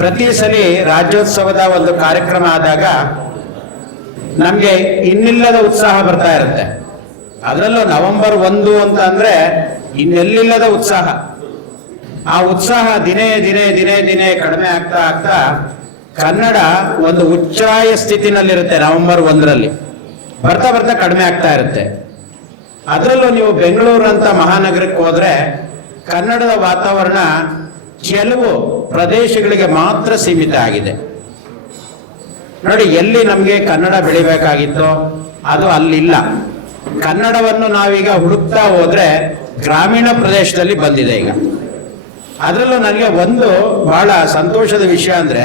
ಪ್ರತಿ ಸಲ ರಾಜ್ಯೋತ್ಸವದ ಒಂದು ಕಾರ್ಯಕ್ರಮ ಆದಾಗ ನಮಗೆ ಇನ್ನಿಲ್ಲದ ಉತ್ಸಾಹ ಬರ್ತಾ ಇರುತ್ತೆ. ಅದರಲ್ಲೂ ನವೆಂಬರ್ 1 ಅಂತ ಅಂದ್ರೆ ಇನ್ನೆಲ್ಲಿಲ್ಲದ ಉತ್ಸಾಹ. ಆ ಉತ್ಸಾಹ ದಿನೇ ದಿನೇ ದಿನೇ ದಿನೇ ಕಡಿಮೆ ಆಗ್ತಾ ಆಗ್ತಾ ಕನ್ನಡ ಒಂದು ಉಚ್ಚಾಯ ಸ್ಥಿತಿನಲ್ಲಿರುತ್ತೆ. ನವೆಂಬರ್ 1ರಲ್ಲಿ ಬರ್ತಾ ಬರ್ತಾ ಕಡಿಮೆ ಆಗ್ತಾ ಇರುತ್ತೆ. ಅದರಲ್ಲೂ ನೀವು ಬೆಂಗಳೂರಂತ ಮಹಾನಗರಕ್ಕೆ ಹೋದ್ರೆ ಕನ್ನಡದ ವಾತಾವರಣ ಕೆಲವು ಪ್ರದೇಶಗಳಿಗೆ ಮಾತ್ರ ಸೀಮಿತ ಆಗಿದೆ. ನೋಡಿ, ಎಲ್ಲಿ ನಮಗೆ ಕನ್ನಡ ಬೆಳಿಬೇಕಾಗಿತ್ತೋ ಅದು ಅಲ್ಲಿಲ್ಲ. ಕನ್ನಡವನ್ನು ನಾವೀಗ ಹುಡುಕ್ತಾ ಹೋದ್ರೆ ಗ್ರಾಮೀಣ ಪ್ರದೇಶದಲ್ಲಿ ಬಂದಿದೆ ಈಗ. ಅದರಲ್ಲೂ ನನಗೆ ಒಂದು ಬಹಳ ಸಂತೋಷದ ವಿಷಯ ಅಂದ್ರೆ,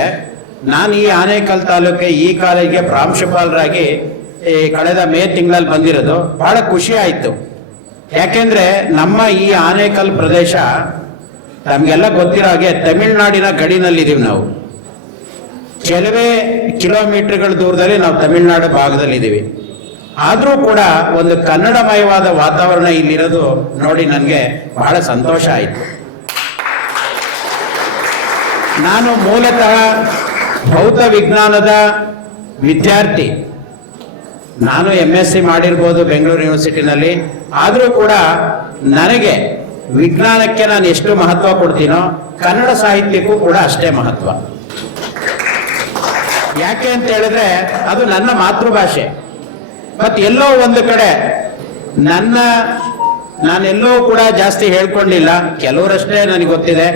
ನಾನು ಈ ಆನೇಕಲ್ ತಾಲೂಕಿಗೆ ಈ ಕಾಲೇಜಿಗೆ ಪ್ರಾಂಶುಪಾಲರಾಗಿ ಈ ಕಳೆದ ಮೇ ತಿಂಗಳಲ್ಲಿ ಬಂದಿರೋದು ಬಹಳ ಖುಷಿ ಆಯ್ತು. ಯಾಕೆಂದ್ರೆ ನಮ್ಮ ಈ ಆನೇಕಲ್ ಪ್ರದೇಶ ನಮ್ಗೆಲ್ಲ ಗೊತ್ತಿರೋ ಹಾಗೆ ತಮಿಳುನಾಡಿನ ಗಡಿನಲ್ಲಿದ್ದೀವಿ. ನಾವು ಕೆಲವೇ ಕಿಲೋಮೀಟರ್ಗಳ ದೂರದಲ್ಲಿ ನಾವು ತಮಿಳುನಾಡು ಭಾಗದಲ್ಲಿದ್ದೀವಿ. ಆದರೂ ಕೂಡ ಒಂದು ಕನ್ನಡಮಯವಾದ ವಾತಾವರಣ ಇಲ್ಲಿರೋದು ನೋಡಿ ನನಗೆ ಬಹಳ ಸಂತೋಷ ಆಯಿತು. ನಾನು ಮೂಲತಃ ಭೌತ ವಿಜ್ಞಾನದ ವಿದ್ಯಾರ್ಥಿ. ನಾನು MSc ಮಾಡಿರ್ಬೋದು ಬೆಂಗಳೂರು ಯೂನಿವರ್ಸಿಟಿನಲ್ಲಿ. ಆದರೂ ಕೂಡ ನನಗೆ ವಿಜ್ಞಾನಕ್ಕೆ ನಾನು ಎಷ್ಟು ಮಹತ್ವ ಕೊಡ್ತೀನೋ ಕನ್ನಡ ಸಾಹಿತ್ಯಕ್ಕೂ ಕೂಡ ಅಷ್ಟೇ ಮಹತ್ವ. ಯಾಕೆ ಅಂತ ಹೇಳಿದ್ರೆ ಅದು ನನ್ನ ಮಾತೃಭಾಷೆ. ಮತ್ತೆ ಎಲ್ಲೋ ಒಂದು ಕಡೆ ನಾನೆಲ್ಲೋ ಕೂಡ ಜಾಸ್ತಿ ಹೇಳ್ಕೊಂಡಿಲ್ಲ, ಕೆಲವರಷ್ಟೇ ನನಗೆ ಗೊತ್ತಿದೆ.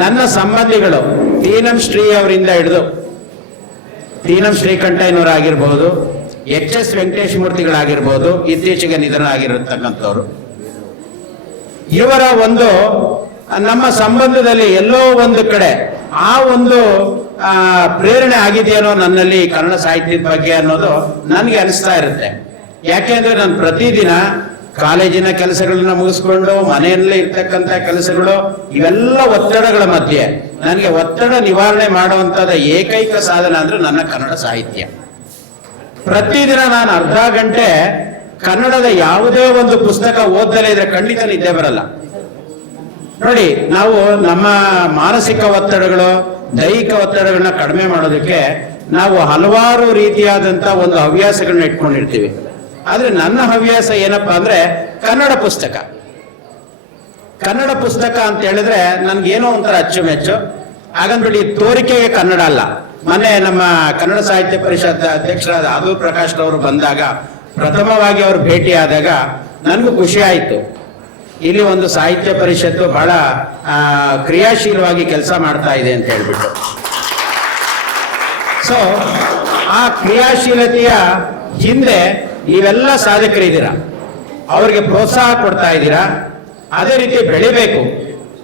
ನನ್ನ ಸಂಬಂಧಿಗಳು ತೀನಂ ಶ್ರೀ ಅವರಿಂದ ಹಿಡಿದು ತೀನಂ ಶ್ರೀಕಂಠಯ್ಯನವರಾಗಿರ್ಬೋದು, HS ವೆಂಕಟೇಶ ಮೂರ್ತಿಗಳಾಗಿರ್ಬೋದು, ಇತ್ತೀಚೆಗೆ ನಿಧನ ಆಗಿರತಕ್ಕಂಥವ್ರು, ಇವರ ಒಂದು ನಮ್ಮ ಸಂಬಂಧದಲ್ಲಿ ಎಲ್ಲೋ ಒಂದು ಕಡೆ ಆ ಒಂದು ಪ್ರೇರಣೆ ಆಗಿದೆಯೇನೋ ನನ್ನಲ್ಲಿ ಕನ್ನಡ ಸಾಹಿತ್ಯದ ಬಗ್ಗೆ ಅನ್ನೋದು ನನಗೆ ಅನಿಸ್ತಾ ಇರುತ್ತೆ. ಯಾಕೆಂದ್ರೆ ನಾನು ಪ್ರತಿದಿನ ಕಾಲೇಜಿನ ಕೆಲಸಗಳನ್ನ ಮುಗಿಸ್ಕೊಂಡು ಮನೆಯಲ್ಲೇ ಇರ್ತಕ್ಕಂಥ ಕೆಲಸಗಳು, ಇವೆಲ್ಲ ಒತ್ತಡಗಳ ಮಧ್ಯೆ ನನಗೆ ಒತ್ತಡ ನಿವಾರಣೆ ಮಾಡುವಂತದ ಏಕೈಕ ಸಾಧನ ಅಂದ್ರೆ ನನ್ನ ಕನ್ನಡ ಸಾಹಿತ್ಯ. ಪ್ರತಿದಿನ ನಾನು ಅರ್ಧ ಗಂಟೆ ಕನ್ನಡದ ಯಾವುದೇ ಒಂದು ಪುಸ್ತಕ ಓದಲೇ ಇದ್ರೆ ಖಂಡಿತ ನಿದ್ದೆ ಬರಲ್ಲ. ನೋಡಿ, ನಾವು ನಮ್ಮ ಮಾನಸಿಕ ಒತ್ತಡಗಳು, ದೈಹಿಕ ಒತ್ತಡಗಳನ್ನ ಕಡಿಮೆ ಮಾಡೋದಕ್ಕೆ ನಾವು ಹಲವಾರು ರೀತಿಯಾದಂತ ಒಂದು ಹವ್ಯಾಸಗಳನ್ನ ಇಟ್ಕೊಂಡಿರ್ತೀವಿ. ಆದ್ರೆ ನನ್ನ ಹವ್ಯಾಸ ಏನಪ್ಪಾ ಅಂದ್ರೆ ಕನ್ನಡ ಪುಸ್ತಕ. ಕನ್ನಡ ಪುಸ್ತಕ ಅಂತ ಹೇಳಿದ್ರೆ ನನ್ಗೇನೋ ಒಂಥರ ಅಚ್ಚುಮೆಚ್ಚು. ಹಾಗಂದ್ಬಿಡಿ ತೋರಿಕೆಗೆ ಕನ್ನಡ ಅಲ್ಲ. ಮೊನ್ನೆ ನಮ್ಮ ಕನ್ನಡ ಸಾಹಿತ್ಯ ಪರಿಷತ್ ಅಧ್ಯಕ್ಷರಾದ ಆದೂರ್ ಪ್ರಕಾಶ್ ಅವರು ಬಂದಾಗ ಪ್ರಥಮವಾಗಿ ಅವರು ಭೇಟಿಯಾದಾಗ ನನಗೂ ಖುಷಿ ಆಯಿತು. ಇಲ್ಲಿ ಒಂದು ಸಾಹಿತ್ಯ ಪರಿಷತ್ತು ಬಹಳ ಕ್ರಿಯಾಶೀಲವಾಗಿ ಕೆಲಸ ಮಾಡ್ತಾ ಇದೆ ಅಂತ ಹೇಳ್ಬಿಟ್ಟು. ಸೊ ಆ ಕ್ರಿಯಾಶೀಲತೆಯ ಹಿಂದೆ ನೀವೆಲ್ಲ ಸಾಧಕರಿದ್ದೀರಾ, ಅವರಿಗೆ ಪ್ರೋತ್ಸಾಹ ಕೊಡ್ತಾ ಇದ್ದೀರಾ. ಅದೇ ರೀತಿ ಬೆಳಿಬೇಕು,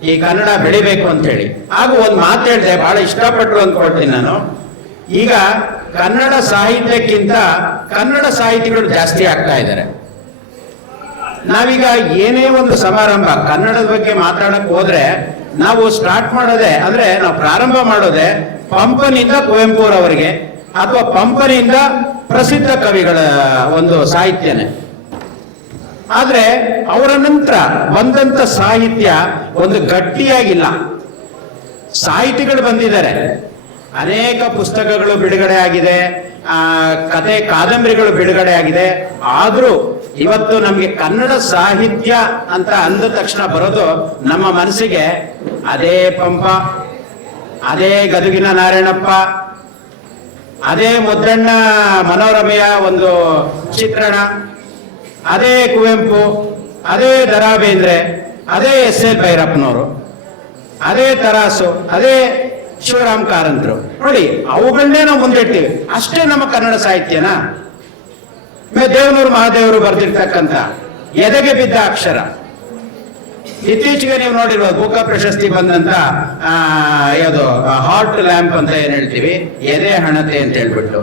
ಈ ಕನ್ನಡ ಬೆಳಿಬೇಕು ಅಂತ ಹೇಳಿ. ಹಾಗೂ ಒಂದು ಮಾತು ಹೇಳಿದೆ, ಬಹಳ ಇಷ್ಟಪಟ್ಟರು ಅಂದ್ಕೊಳ್ತೀನಿ ನಾನು. ಈಗ ಕನ್ನಡ ಸಾಹಿತ್ಯಕ್ಕಿಂತ ಕನ್ನಡ ಸಾಹಿತಿಗಳು ಜಾಸ್ತಿ ಆಗ್ತಾ ಇದ್ದಾರೆ. ನಾವೀಗ ಏನೇ ಒಂದು ಸಮಾರಂಭ ಕನ್ನಡದ ಬಗ್ಗೆ ಮಾತಾಡಕ್ ಹೋದ್ರೆ ನಾವು ಸ್ಟಾರ್ಟ್ ಮಾಡೋದೇ ಅಂದ್ರೆ ನಾವು ಪ್ರಾರಂಭ ಮಾಡೋದೇ ಪಂಪನಿಂದ ಕುವೆಂಪುರವರಿಗೆ ಅಥವಾ ಪಂಪನಿಂದ ಪ್ರಸಿದ್ಧ ಕವಿಗಳ ಒಂದು ಸಾಹಿತ್ಯನೇ. ಆದ್ರೆ ಅವರ ನಂತರ ಬಂದಂತ ಸಾಹಿತ್ಯ ಒಂದು ಗಟ್ಟಿಯಾಗಿಲ್ಲ. ಸಾಹಿತಿಗಳು ಬಂದಿದ್ದಾರೆ, ಅನೇಕ ಪುಸ್ತಕಗಳು ಬಿಡುಗಡೆ ಆಗಿದೆ, ಕತೆ ಕಾದಂಬರಿಗಳು ಬಿಡುಗಡೆ ಆಗಿದೆ. ಆದ್ರೂ ಇವತ್ತು ನಮ್ಗೆ ಕನ್ನಡ ಸಾಹಿತ್ಯ ಅಂತ ಅಂದ ತಕ್ಷಣ ಬರೋದು ನಮ್ಮ ಮನಸ್ಸಿಗೆ ಅದೇ ಪಂಪ, ಅದೇ ಗದುಗಿನ ನಾರಾಯಣಪ್ಪ, ಅದೇ ಮುದ್ದಣ್ಣ ಮನೋರಮೆಯ ಒಂದು ಚಿತ್ರಣ, ಅದೇ ಕುವೆಂಪು, ಅದೇ ದ ರಾ ಬೇಂದ್ರೆ, ಅದೇ SL ಭೈರಪ್ಪನವರು, ಅದೇ ತರಾಸು, ಅದೇ ಶಿವರಾಮ್ ಕಾರಂತರು. ನೋಡಿ, ಅವುಗಳನ್ನೇ ನಾವು ಮುಂದಿಡ್ತೀವಿ. ಅಷ್ಟೇ ನಮ್ಮ ಕನ್ನಡ ಸಾಹಿತ್ಯನ? ದೇವನೂರು ಮಹಾದೇವರು ಬರೆದಿರ್ತಕ್ಕಂಥ ಎದೆಗೆ ಬಿದ್ದ ಅಕ್ಷರ, ಇತ್ತೀಚೆಗೆ ನೀವು ನೋಡಿರ್ಬೋದು ಬುಕ್ಕ ಪ್ರಶಸ್ತಿ ಬಂದಂತ ಯಾವುದು ಹಾರ್ಟ್ ಲ್ಯಾಂಪ್ ಅಂತ ಏನ್ ಹೇಳ್ತೀವಿ, ಎದೆ ಹಣತೆ ಅಂತ ಹೇಳ್ಬಿಟ್ಟು.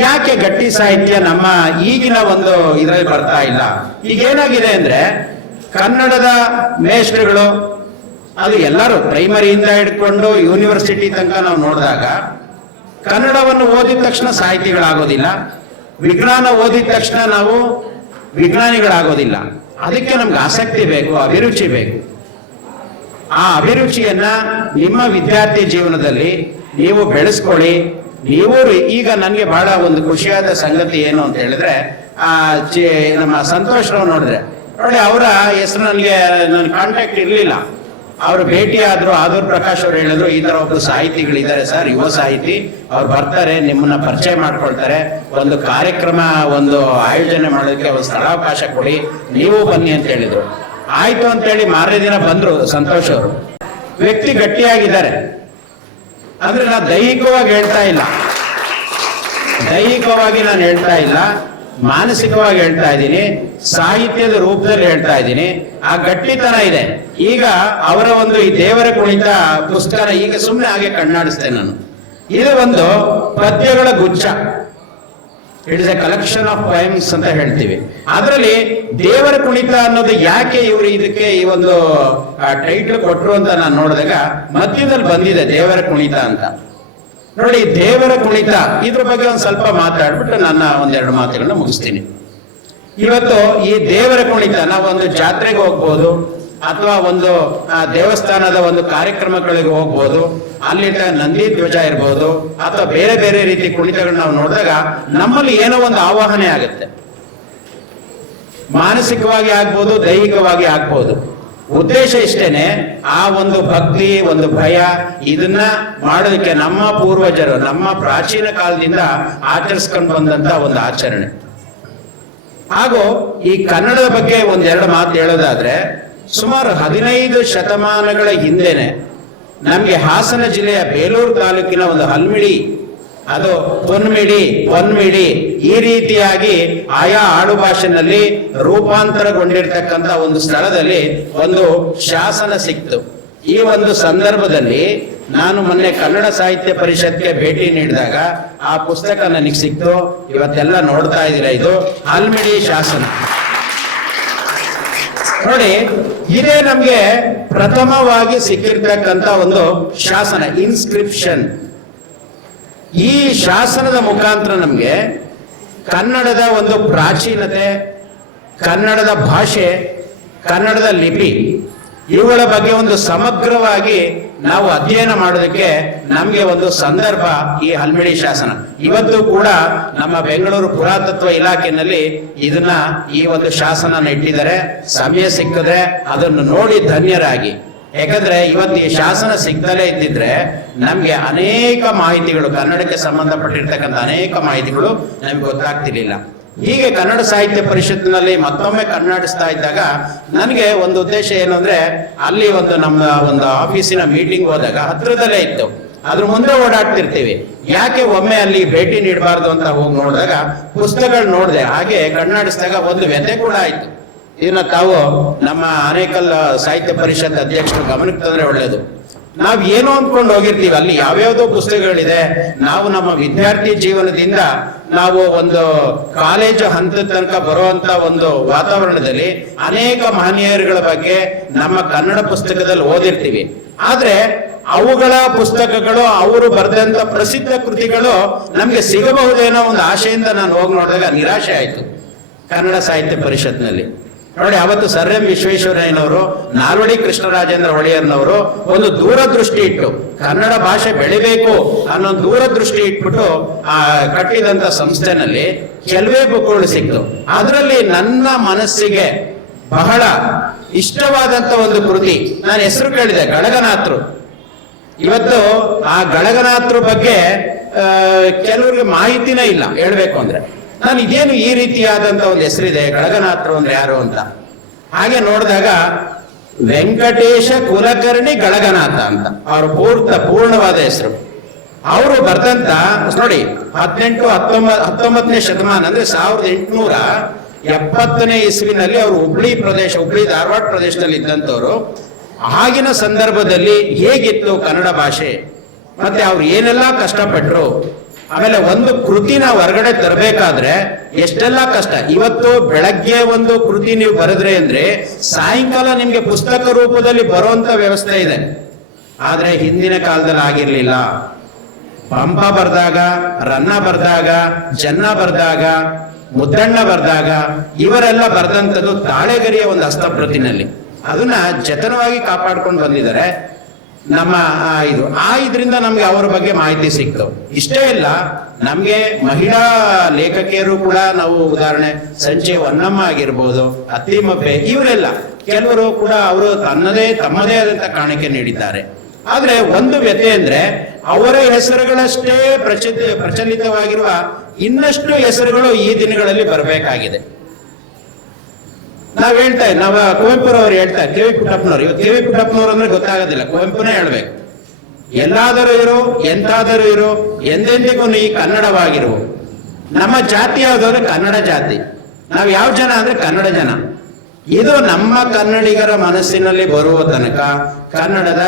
ಯಾಕೆ ಗಟ್ಟಿ ಸಾಹಿತ್ಯ ನಮ್ಮ ಈಗಿನ ಒಂದು ಇದರಲ್ಲಿ ಬರ್ತಾ ಇಲ್ಲ? ಈಗ ಏನಾಗಿದೆ ಅಂದ್ರೆ ಕನ್ನಡದ ಮೇಷ್ಟ್ರುಗಳು, ಅದು ಎಲ್ಲರೂ ಪ್ರೈಮರಿಯಿಂದ ಹಿಡ್ಕೊಂಡು ಯೂನಿವರ್ಸಿಟಿ ತನಕ ನಾವು ನೋಡಿದಾಗ ಕನ್ನಡವನ್ನು ಓದಿದ ತಕ್ಷಣ ಸಾಹಿತಿಗಳಾಗೋದಿಲ್ಲ, ವಿಜ್ಞಾನ ಓದಿದ ತಕ್ಷಣ ನಾವು ವಿಜ್ಞಾನಿಗಳಾಗೋದಿಲ್ಲ. ಅದಕ್ಕೆ ನಮ್ಗೆ ಆಸಕ್ತಿ ಬೇಕು, ಅಭಿರುಚಿ ಬೇಕು. ಆ ಅಭಿರುಚಿಯನ್ನ ನಿಮ್ಮ ವಿದ್ಯಾರ್ಥಿ ಜೀವನದಲ್ಲಿ ನೀವು ಬೆಳೆಸ್ಕೊಳ್ಳಿ. ನೀವು ಈಗ ನನಗೆ ಬಹಳ ಒಂದು ಖುಷಿಯಾದ ಸಂಗತಿ ಏನು ಅಂತ ಹೇಳಿದ್ರೆ, ನಮ್ಮ ಸಂತೋಷ್ ರಾವ್ ನೋಡಿ ಅವರ ಹೆಸರು ನನಗೆ ನನ್ನ ಕಾಂಟ್ಯಾಕ್ಟ್ ಇರಲಿಲ್ಲ. ಅವರು ಭೇಟಿ ಆದ್ರು, ಆದೂರ್ ಪ್ರಕಾಶ್ ಅವ್ರು ಹೇಳಿದ್ರು ಈ ತರ ಒಬ್ರು ಸಾಹಿತಿಗಳಿದ್ದಾರೆ ಸರ್, ಯುವ ಸಾಹಿತಿ, ಅವ್ರು ಬರ್ತಾರೆ, ನಿಮ್ಮನ್ನ ಪರಿಚಯ ಮಾಡ್ಕೊಳ್ತಾರೆ, ಒಂದು ಕಾರ್ಯಕ್ರಮ ಒಂದು ಆಯೋಜನೆ ಮಾಡೋದಕ್ಕೆ ಒಂದು ಸ್ಥಳಾವಕಾಶ ಕೊಡಿ, ನೀವು ಬನ್ನಿ ಅಂತ ಹೇಳಿದ್ರು. ಆಯ್ತು ಅಂತೇಳಿ ಮಾರನೇ ದಿನ ಬಂದ್ರು ಸಂತೋಷ್ ಅವರು. ವ್ಯಕ್ತಿ ಗಟ್ಟಿಯಾಗಿದ್ದಾರೆ, ಅಂದ್ರೆ ನಾನು ದೈಹಿಕವಾಗಿ ಹೇಳ್ತಾ ಇಲ್ಲ, ದೈಹಿಕವಾಗಿ ನಾನು ಹೇಳ್ತಾ ಇಲ್ಲ, ಮಾನಸಿಕವಾಗಿ ಹೇಳ್ತಾ ಇದ್ದೀನಿ, ಸಾಹಿತ್ಯದ ರೂಪದಲ್ಲಿ ಹೇಳ್ತಾ ಇದ್ದೀನಿ. ಆ ಗಟ್ಟಿತನ ಇದೆ. ಈಗ ಅವರ ಒಂದು ಈ ದೇವರ ಕುಣಿತ ಪುಸ್ತಕ ಈಗ ಸುಮ್ಮನೆ ಹಾಗೆ ಕಣ್ಣಾಡಿಸ್ತೇನೆ ನಾನು. ಇದು ಒಂದು ಪದ್ಯಗಳ ಗುಚ್ಛ, it is a collection of poems ಅಂತ ಹೇಳ್ತೀವಿ. ಅದರಲ್ಲಿ ದೇವರ ಕುಣಿತ ಅನ್ನೋದು ಯಾಕೆ ಇವರು ಇದಕ್ಕೆ ಈ ಒಂದು ಟೈಟ್ಲ್ ಕೊಟ್ರು ಅಂತ ನಾನು ನೋಡಿದಾಗ ಮಧ್ಯದಲ್ಲಿ ಬಂದಿದೆ ದೇವರ ಕುಣಿತ ಅಂತ. ನೋಡಿ, ದೇವರ ಕುಣಿತ ಇದ್ರ ಬಗ್ಗೆ ಒಂದು ಸ್ವಲ್ಪ ಮಾತಾಡ್ಬಿಟ್ಟು ನನ್ನ ಒಂದೆರಡು ಮಾತುಗಳನ್ನ ಮುಗಿಸ್ತೀನಿ. ಇವತ್ತು ಈ ದೇವರ ಕುಣಿತ ನಾವು ಒಂದು ಜಾತ್ರೆಗೆ ಹೋಗ್ಬೋದು, ಅಥವಾ ಒಂದು ದೇವಸ್ಥಾನದ ಒಂದು ಕಾರ್ಯಕ್ರಮಗಳಿಗೆ ಹೋಗ್ಬೋದು, ಅಲ್ಲಿಟ್ಟ ನಂದಿ ಧ್ವಜ ಇರ್ಬೋದು, ಅಥವಾ ಬೇರೆ ಬೇರೆ ರೀತಿ ಕುಣಿತಗಳನ್ನ ನಾವು ನೋಡಿದಾಗ ನಮ್ಮಲ್ಲಿ ಏನೋ ಒಂದು ಆವಾಹನೆ ಆಗುತ್ತೆ. ಮಾನಸಿಕವಾಗಿ ಆಗ್ಬೋದು, ದೈಹಿಕವಾಗಿ ಆಗ್ಬೋದು. ಉದ್ದೇಶ ಇಷ್ಟೇನೆ, ಆ ಒಂದು ಭಕ್ತಿ, ಒಂದು ಭಯ, ಇದನ್ನ ಮಾಡೋದಕ್ಕೆ ನಮ್ಮ ಪೂರ್ವಜರು ನಮ್ಮ ಪ್ರಾಚೀನ ಕಾಲದಿಂದ ಆಚರಿಸ್ಕೊಂಡು ಬಂದಂತ ಒಂದು ಆಚರಣೆ. ಹಾಗೂ ಈ ಕನ್ನಡದ ಬಗ್ಗೆ ಒಂದೆರಡು ಮಾತು ಹೇಳೋದಾದ್ರೆ, ಸುಮಾರು 15 ಶತಮಾನಗಳ ಹಿಂದೆನೆ ನಮ್ಗೆ ಹಾಸನ ಜಿಲ್ಲೆಯ ಬೇಲೂರು ತಾಲೂಕಿನ ಒಂದು ಹಲ್ಮಿಡಿ, ಅದು ಹೊನ್ಮಿಡಿ ಈ ರೀತಿಯಾಗಿ ಆಯಾ ಆಡು ಭಾಷೆನಲ್ಲಿ ರೂಪಾಂತರಗೊಂಡಿರ್ತಕ್ಕಂಥ ಒಂದು ಸ್ಥಳದಲ್ಲಿ ಒಂದು ಶಾಸನ ಸಿಕ್ತು. ಈ ಒಂದು ಸಂದರ್ಭದಲ್ಲಿ ನಾನು ಮೊನ್ನೆ ಕನ್ನಡ ಸಾಹಿತ್ಯ ಪರಿಷತ್ಗೆ ಭೇಟಿ ನೀಡಿದಾಗ ಆ ಪುಸ್ತಕ ನನಗೆ ಸಿಕ್ತು. ಇವತ್ತೆಲ್ಲ ನೋಡ್ತಾ ಇದ್ದೀರಾ, ಇದು ಹಲ್ಮಿಡಿ ಶಾಸನ. ನೋಡಿ, ಇದೇ ನಮ್ಗೆ ಪ್ರಥಮವಾಗಿ ಸಿಕ್ಕಿರ್ತಕ್ಕಂಥ ಒಂದು ಶಾಸನ, ಇನ್ಸ್ಕ್ರಿಪ್ಷನ್. ಈ ಶಾಸನದ ಮುಖಾಂತರ ನಮ್ಗೆ ಕನ್ನಡದ ಒಂದು ಪ್ರಾಚೀನತೆ, ಕನ್ನಡದ ಭಾಷೆ, ಕನ್ನಡದ ಲಿಪಿ, ಇವುಗಳ ಬಗ್ಗೆ ಒಂದು ಸಮಗ್ರವಾಗಿ ನಾವು ಅಧ್ಯಯನ ಮಾಡೋದಕ್ಕೆ ನಮ್ಗೆ ಒಂದು ಸಂದರ್ಭ ಈ ಹಲ್ಮಿಡಿ ಶಾಸನ. ಇವತ್ತು ಕೂಡ ನಮ್ಮ ಬೆಂಗಳೂರು ಪುರಾತತ್ವ ಇಲಾಖೆಯಲ್ಲಿ ಇದನ್ನ ಈ ಒಂದು ಶಾಸನ ಇಟ್ಟಿದ್ದಾರೆ. ಸಮಯ ಸಿಕ್ಕಿದ್ರೆ ಅದನ್ನು ನೋಡಿ ಧನ್ಯರಾಗಿ. ಯಾಕಂದ್ರೆ ಇವತ್ತು ಈ ಶಾಸನ ಸಿಗ್ದಲೇ ಇದ್ದಿದ್ರೆ ನಮ್ಗೆ ಅನೇಕ ಮಾಹಿತಿಗಳು, ಕನ್ನಡಕ್ಕೆ ಸಂಬಂಧಪಟ್ಟಿರ್ತಕ್ಕಂಥ ಅನೇಕ ಮಾಹಿತಿಗಳು ನಮ್ಗೆ ಗೊತ್ತಾಗ್ತಿರ್ಲಿಲ್ಲ. ಹೀಗೆ ಕನ್ನಡ ಸಾಹಿತ್ಯ ಪರಿಷತ್ನಲ್ಲಿ ಮತ್ತೊಮ್ಮೆ ಕನ್ನಡಿಸ್ತಾ ಇದ್ದಾಗ ನನಗೆ ಒಂದು ಉದ್ದೇಶ ಏನು ಅಂದ್ರೆ, ಅಲ್ಲಿ ಒಂದು ನಮ್ಮ ಒಂದು ಆಫೀಸಿನ ಮೀಟಿಂಗ್ ಹೋದಾಗ ಹತ್ರದಲ್ಲೇ ಇತ್ತು, ಅದ್ರ ಮುಂದೆ ಓಡಾಡ್ತಿರ್ತೀವಿ, ಯಾಕೆ ಒಮ್ಮೆ ಅಲ್ಲಿ ಭೇಟಿ ನೀಡಬಾರ್ದು ಅಂತ ಹೋಗಿ ನೋಡಿದಾಗ ಪುಸ್ತಕಗಳು ನೋಡಿದೆ. ಹಾಗೆ ಕನ್ನಡಿಸಿದಾಗ ಒಂದು ವ್ಯಥೆ ಕೂಡ ಆಯ್ತು. ಇದನ್ನ ತಾವು ನಮ್ಮ ಆನೇಕಲ್ ಸಾಹಿತ್ಯ ಪರಿಷತ್ ಅಧ್ಯಕ್ಷರು ಗಮನಕ್ಕೆ ತಂದ್ರೆ ಒಳ್ಳೇದು. ನಾವ್ ಏನೋ ಅಂದ್ಕೊಂಡು ಹೋಗಿರ್ತೀವಿ, ಅಲ್ಲಿ ಯಾವ್ಯಾವ್ದೋ ಪುಸ್ತಕಗಳಿದೆ. ನಾವು ನಮ್ಮ ವಿದ್ಯಾರ್ಥಿ ಜೀವನದಿಂದ ನಾವು ಒಂದು ಕಾಲೇಜು ಹಂತದ ತನಕ ಬರುವಂತ ಒಂದು ವಾತಾವರಣದಲ್ಲಿ ಅನೇಕ ಮಹನೀಯರುಗಳ ಬಗ್ಗೆ ನಮ್ಮ ಕನ್ನಡ ಪುಸ್ತಕದಲ್ಲಿ ಓದಿರ್ತೀವಿ. ಆದ್ರೆ ಅವುಗಳ ಪುಸ್ತಕಗಳು, ಅವರು ಬರೆದಂತ ಪ್ರಸಿದ್ಧ ಕೃತಿಗಳು ನಮ್ಗೆ ಸಿಗಬಹುದೇನೋ ಒಂದು ಆಶೆಯಿಂದ ನಾನು ಹೋಗಿ ನೋಡಿದಾಗ ನಿರಾಶೆ ಆಯ್ತು ಕನ್ನಡ ಸಾಹಿತ್ಯ ಪರಿಷತ್ನಲ್ಲಿ. ನೋಡಿ, ಅವತ್ತು ಸರ್ ಎಂ ವಿಶ್ವೇಶ್ವರಯ್ಯನವರು, ನಾಲ್ವಡಿ ಕೃಷ್ಣರಾಜೇಂದ್ರ ಒಡೆಯರ್ನವರು ಒಂದು ದೂರದೃಷ್ಟಿ ಇಟ್ಟು ಕನ್ನಡ ಭಾಷೆ ಬೆಳಿಬೇಕು ಅನ್ನೋ ದೂರದೃಷ್ಟಿ ಇಟ್ಬಿಟ್ಟು ಕಟ್ಟಿದಂತ ಸಂಸ್ಥೆನಲ್ಲಿ ಕೆಲವೇ ಬುಕ್ಗಳು ಸಿಕ್ತು. ಅದರಲ್ಲಿ ನನ್ನ ಮನಸ್ಸಿಗೆ ಬಹಳ ಇಷ್ಟವಾದಂತ ಒಂದು ಕೃತಿ, ನಾನು ಹೆಸರು ಕೇಳಿದೆ, ಗಳಗನಾಥರು. ಇವತ್ತು ಆ ಗಳಗನಾಥರು ಬಗ್ಗೆ ಕೆಲವರಿಗೆ ಮಾಹಿತಿನೇ ಇಲ್ಲ ಹೇಳ್ಬೇಕು ಅಂದ್ರೆ. ನಾನು ಇದೇನು ಈ ರೀತಿಯಾದಂತ ಒಂದು ಹೆಸರಿದೆ, ಗಳಗನಾಥರು ಅಂದ್ರೆ ಯಾರು ಅಂತ ಹಾಗೆ ನೋಡಿದಾಗ ವೆಂಕಟೇಶ ಕುಲಕರ್ಣಿ ಗಳಗನಾಥ ಅಂತ ಅವ್ರ ಪೂರ್ಣವಾದ ಹೆಸರು. ಅವರು ಬರ್ದಂತ ನೋಡಿ 19ನೇ ಶತಮಾನ ಅಂದ್ರೆ 1870ನೇ ಇಸ್ವಿನಲ್ಲಿ ಅವರು ಹುಬ್ಳಿ ಧಾರವಾಡ ಪ್ರದೇಶದಲ್ಲಿ ಇದ್ದಂಥವ್ರು. ಆಗಿನ ಸಂದರ್ಭದಲ್ಲಿ ಹೇಗಿತ್ತು ಕನ್ನಡ ಭಾಷೆ, ಮತ್ತೆ ಅವ್ರು ಏನೆಲ್ಲ ಕಷ್ಟಪಟ್ರು, ಆಮೇಲೆ ಒಂದು ಕೃತಿನ ಹೊರಗಡೆ ತರಬೇಕಾದ್ರೆ ಎಷ್ಟೆಲ್ಲ ಕಷ್ಟ. ಇವತ್ತು ಬೆಳಗ್ಗೆ ಒಂದು ಕೃತಿ ನೀವು ಬರೆದ್ರೆ ಅಂದ್ರೆ ಸಾಯಂಕಾಲ ನಿಮ್ಗೆ ಪುಸ್ತಕ ರೂಪದಲ್ಲಿ ಬರುವಂತ ವ್ಯವಸ್ಥೆ ಇದೆ. ಆದ್ರೆ ಹಿಂದಿನ ಕಾಲದಲ್ಲಿ ಆಗಿರ್ಲಿಲ್ಲ. ಪಂಪ ಬರ್ದಾಗ, ರನ್ನ ಬರ್ದಾಗ, ಜನ್ನ ಬರ್ದಾಗ, ಮುದ್ದಣ್ಣ ಬರ್ದಾಗ ಇವರೆಲ್ಲ ಬರ್ದಂಥದ್ದು ತಾಳೆಗರಿಯ ಒಂದು ಹಸ್ತಪ್ರತಿನಲ್ಲಿ. ಅದನ್ನ ಜತನವಾಗಿ ಕಾಪಾಡ್ಕೊಂಡು ಬಂದಿದ್ದಾರೆ. ನಮ್ಮ ಇದರಿಂದ ನಮ್ಗೆ ಅವರ ಬಗ್ಗೆ ಮಾಹಿತಿ ಸಿಕ್ತು. ಇಷ್ಟೇ ಇಲ್ಲ, ನಮ್ಗೆ ಮಹಿಳಾ ಲೇಖಕಿಯರು ಕೂಡ ನಾವು ಉದಾಹರಣೆ ಸಂಜೆ ಹೊನ್ನಮ್ಮ ಆಗಿರ್ಬೋದು, ಅತ್ತಿಮಬ್ಬೆ, ಇವರೆಲ್ಲ ಕೆಲವರು ಕೂಡ ಅವರು ತಮ್ಮದೇ ಆದಂತ ಕಾಣಿಕೆ ನೀಡಿದ್ದಾರೆ. ಆದ್ರೆ ಒಂದು ವ್ಯತೆ ಅಂದ್ರೆ ಅವರ ಹೆಸರುಗಳಷ್ಟೇ ಪ್ರಚಲಿತವಾಗಿರುವ ಇನ್ನಷ್ಟು ಹೆಸರುಗಳು ಈ ದಿನಗಳಲ್ಲಿ ಬರಬೇಕಾಗಿದೆ. ನಾವು ಕುವೆಂಪುರವ್ರು ಹೇಳ್ತಾರೆ, ಕೆ ವಿ ಪುಟ್ಟಪ್ಪನವ್ರು. ಇವತ್ತು ಕೆ ವಿ ಪುಟ್ಟಪ್ಪನವ್ರು ಅಂದ್ರೆ ಗೊತ್ತಾಗೋದಿಲ್ಲ, ಕುವೆಂಪುನೇ ಹೇಳ್ಬೇಕು. ಎಲ್ಲಾದರೂ ಇರು, ಎಂತಾದರೂ ಇರು, ಎಂದೆಂದಿಗೂ ನೀ ಕನ್ನಡವಾಗಿರು. ನಮ್ಮ ಜಾತಿ ಯಾವ್ದಾದ್ರೆ ಕನ್ನಡ ಜಾತಿ. ನಾವು ಯಾವ ಜನ ಅಂದ್ರೆ ಕನ್ನಡ ಜನ. ಇದು ನಮ್ಮ ಕನ್ನಡಿಗರ ಮನಸ್ಸಿನಲ್ಲಿ ಬರುವ ತನಕ ಕನ್ನಡದ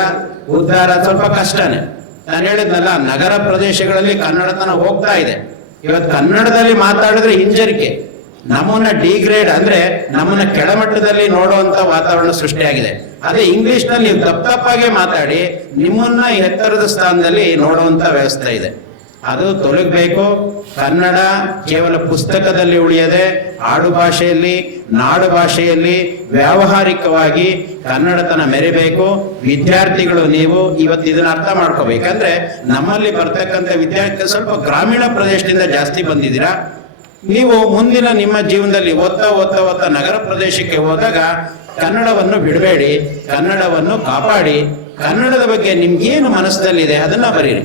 ಉದ್ಧಾರ ಸ್ವಲ್ಪ ಕಷ್ಟನೇ. ನಾನು ಹೇಳಿದ್ನಲ್ಲ, ನಗರ ಪ್ರದೇಶಗಳಲ್ಲಿ ಕನ್ನಡತನ ಹೋಗ್ತಾ ಇದೆ. ಇವತ್ತು ಕನ್ನಡದಲ್ಲಿ ಮಾತಾಡಿದ್ರೆ ಹಿಂಜರಿಕೆ, ನಮ್ಮನ್ನ ಡಿಗ್ರೇಡ್ ಅಂದ್ರೆ ನಮ್ಮನ್ನ ಕೆಳಮಟ್ಟದಲ್ಲಿ ನೋಡುವಂತ ವಾತಾವರಣ ಸೃಷ್ಟಿಯಾಗಿದೆ. ಅದೇ ಇಂಗ್ಲಿಷ್ ನಲ್ಲಿ ನೀವು ತಪ್ಪಾಗೆ ಮಾತಾಡಿ ನಿಮ್ಮನ್ನ ಎತ್ತರದ ಸ್ಥಾನದಲ್ಲಿ ನೋಡುವಂತ ವ್ಯವಸ್ಥೆ ಇದೆ. ಅದು ತೊಲಗಬೇಕು. ಕನ್ನಡ ಕೇವಲ ಪುಸ್ತಕದಲ್ಲಿ ಉಳಿಯದೆ ಆಡು ಭಾಷೆಯಲ್ಲಿ, ನಾಡು ಭಾಷೆಯಲ್ಲಿ ವ್ಯಾವಹಾರಿಕವಾಗಿ ಕನ್ನಡತನ ಮೆರಿಬೇಕು. ವಿದ್ಯಾರ್ಥಿಗಳು ನೀವು ಇವತ್ತು ಇದನ್ನ ಅರ್ಥ ಮಾಡ್ಕೋಬೇಕಂದ್ರೆ, ನಮ್ಮಲ್ಲಿ ಬರ್ತಕ್ಕಂಥ ವಿದ್ಯಾರ್ಥಿ ಸ್ವಲ್ಪ ಗ್ರಾಮೀಣ ಪ್ರದೇಶದಿಂದ ಜಾಸ್ತಿ ಬಂದಿದ್ದೀರಾ. ನೀವು ಮುಂದಿನ ನಿಮ್ಮ ಜೀವನದಲ್ಲಿ ಓದ್ತಾ ನಗರ ಪ್ರದೇಶಕ್ಕೆ ಹೋದಾಗ ಕನ್ನಡವನ್ನು ಬಿಡಬೇಡಿ, ಕನ್ನಡವನ್ನು ಕಾಪಾಡಿ. ಕನ್ನಡದ ಬಗ್ಗೆ ನಿಮ್ಗೇನು ಮನಸ್ಸಲ್ಲಿದೆ ಅದನ್ನ ಬರೀರಿ.